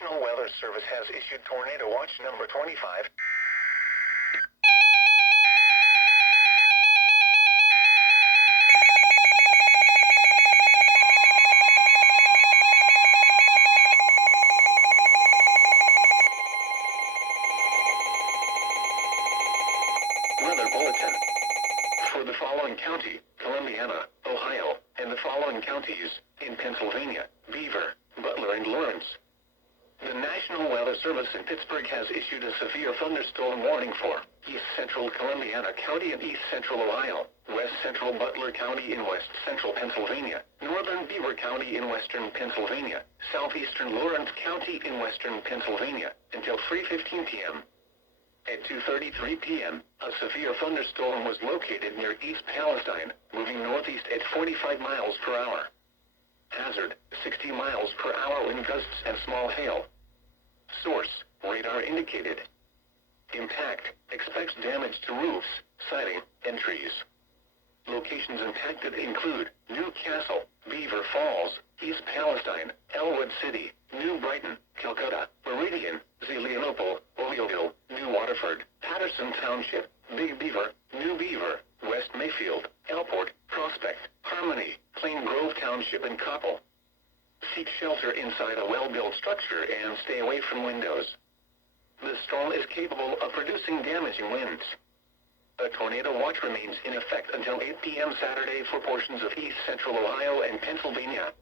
National Weather Service has issued Tornado Watch number 25. Weather Bulletin. For the following county, Columbiana, Ohio, and the following counties, in Pennsylvania, Beaver, Butler, and Lawrence. The National Weather Service in Pittsburgh has issued a severe thunderstorm warning for East Central Columbiana County and East Central Ohio, West Central Butler County in West Central Pennsylvania, Northern Beaver County in Western Pennsylvania, Southeastern Lawrence County in Western Pennsylvania, until 3:15 p.m. At 2:33 p.m., a severe thunderstorm was located near East Palestine, moving northeast at 45 miles per hour. Hazard, 60 miles per hour wind gusts and small hail. Source, radar indicated. Impact, expects damage to roofs, siding, and trees. Locations impacted include New Castle, Beaver Falls, East Palestine, Elwood City, New Brighton, Calcutta, Meridian, Zelienople, Oleoville, New Waterford, Patterson Township, Big Beaver, New Beaver, West Mayfield, Elport, Prospect, Harmony, Plain Grove Township, and Coppell. Seek shelter inside a well-built structure and stay away from windows. The storm is capable of producing damaging winds. A tornado watch remains in effect until 8 p.m. Saturday for portions of East Central Ohio and Pennsylvania.